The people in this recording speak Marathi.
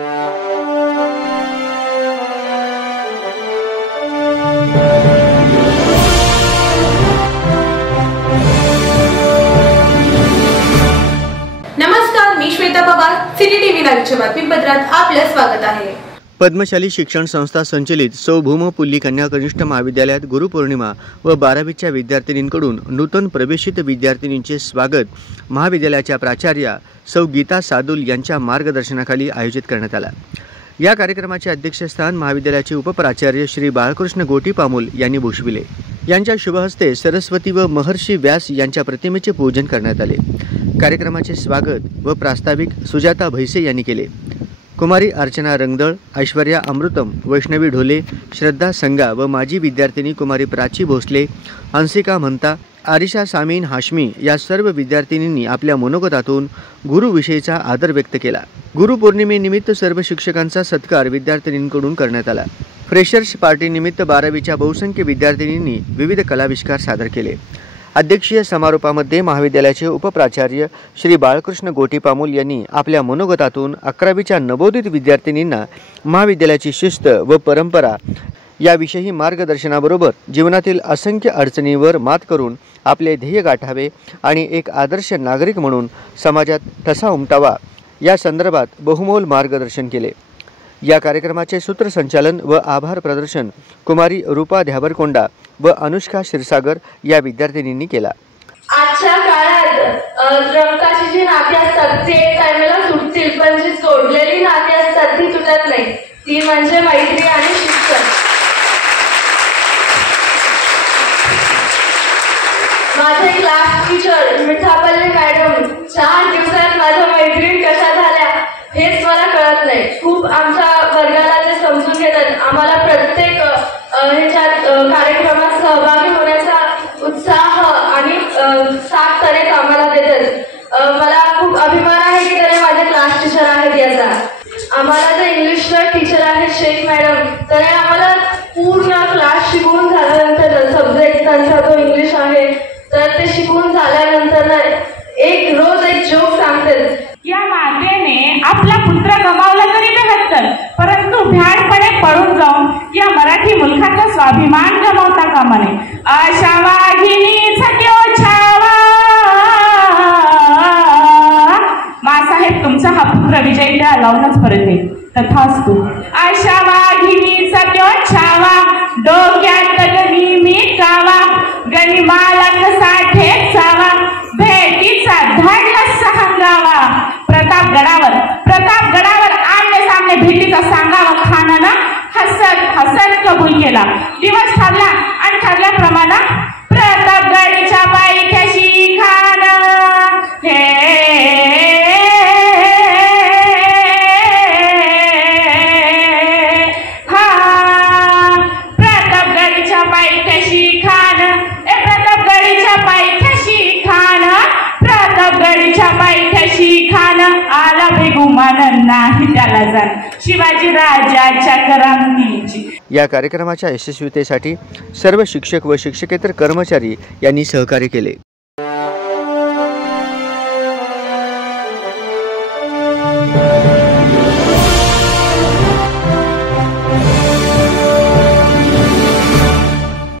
नमस्कार, मी श्वेता पवार, सिटी टीव्ही लाईव्हच्या बातमीपत्रात आपले स्वागत आहे। पद्मशाली शिक्षण संस्था संचलित सौ भूमपुल्ली कन्या कनिष्ठ महाविद्यालयात गुरुपौर्णिमा व 12वीच्या विद्यार्थिनींकडून नूतन प्रवेशित विद्यार्थिनींचे स्वागत महाविद्यालयाच्या प्राचार्या सौ गीता सादुल यांच्या मार्गदर्शनाखाली आयोजित करण्यात आला। या कार्यक्रमाचे अध्यक्षस्थान महाविद्यालयाचे उपप्राचार्य श्री बाळकृष्ण गोटीपामुल यांनी भूषविले। यांच्या शुभहस्ते सरस्वती व महर्षी व्यास यांच्या प्रतिमेचे पूजन करण्यात आले। कार्यक्रमाचे स्वागत व प्रास्ताविक सुजाता भैसे यांनी केले। कुमारी अर्चना रंगदळ, ऐश्वर्या अमृतम, वैष्णवी ढोले, श्रद्धा संगा व माजी विद्यार्थिनी कुमारी प्राची भोसले, हंसिका म्हणता, आरिशा सामीन हाशमी या सर्व विद्यार्थिनींनी आपल्या मनोगतातून गुरुविषयीचा आदर व्यक्त केला। गुरुपौर्णिमेनिमित्त सर्व शिक्षकांचा सत्कार विद्यार्थिनींकडून करण्यात आला। फ्रेशर्स पार्टीनिमित्त 12वीच्या बहुसंख्य विद्यार्थिनींनी विविध कलाविष्कार सादर केले। अध्यक्षीय समारोपामध्ये महाविद्यालयाचे उपप्राचार्य श्री बाळकृष्ण गोटीपामुल यांनी आपल्या मनोगतातून 11वीच्या नवोदित विद्यार्थिनींना महाविद्यालयाची शिस्त व परंपरा याविषयी मार्गदर्शनाबरोबर जीवनातील असंख्य अडचणींवर मात करून आपले ध्येय गाठावे आणि एक आदर्श नागरिक म्हणून समाजात ठसा उमटावा या संदर्भात बहुमोल मार्गदर्शन केले। या कार्यक्रमाचे सूत्रसंचालन व आभार प्रदर्शन कुमारी रूपा ध्यावरकोंडा व अनुष्का क्षीरसागर या विद्यार्थिनींनी केला। आजच्या काळात रक्ताची जी नाती असतात ती एक टायमाला सुटतील, पण जी जोडलेली नाती असतात ती तुटत नाही। ती म्हणजे मैत्री आणि शिक्षण। माझे क्लास टीचर मिठापल्ले मॅडम 4 दिवसात माझ्या मैत्रीण कशा झाल्या हेच मला कळत नाही। खूप आमच्या वर्गाला ते समजून घेतात। आम्हाला प्रत्येक ह्याच्यात कार्यक्रमात सहभागी होण्याचा उत्साह आणि साथ तऱ्हेत आम्हाला देतात। मला खूप अभिमान आहे की ते माझे क्लास टीचर आहेत याचा। आम्हाला जे इंग्लिशला टीचर आहेत शेख मॅडम, तर आम्हाला पूर्ण क्लास शिकवून झाल्यानंतर सब्जेक्ट त्यांचा जो इंग्लिश आहे तर ते शिकवून झाल्यानंतर रोज एक जोक सांगतात। या मातेने आपला पुत्र गमावला तरी 73, परंतु भ्याडपणे पळून जाऊन या मराठी मुलखाचा स्वाभिमान गमावता कामा नये। अशा वाघिणीचा क्यों छावा, मासाहेब तुमचा हा पुत्र विजयी लावूनच परत येईल, तथास्तु। अशा वाघिणीचा क्यों छावा, डोक्यात नेहमी कावा, गनिमाला कसा ठेचावा, भेटीचा धाडला हंगावा। प्रतापगडावर आमने सामने भेटीचा सांगावा खानानं हसत हसत कबूल केला। दिवस ठरला आणि ठरल्याप्रमाणे प्रतापगडीच्या पायथ्याशी खान प्रतापगडीच्या पायथ्याशी खान प्रतापगडीच्या पायथ्याशी खान प्रतापगडीच्या पायथ्याशी खान आला बेगुमान नाही त्याला जाण शिवाजी राजाच्या करामतीची। या कार्यक्रमाच्या यशस्वीतेसाठी सर्व शिक्षक व शिक्षकेतर कर्मचारी यांनी सहकार्य केले।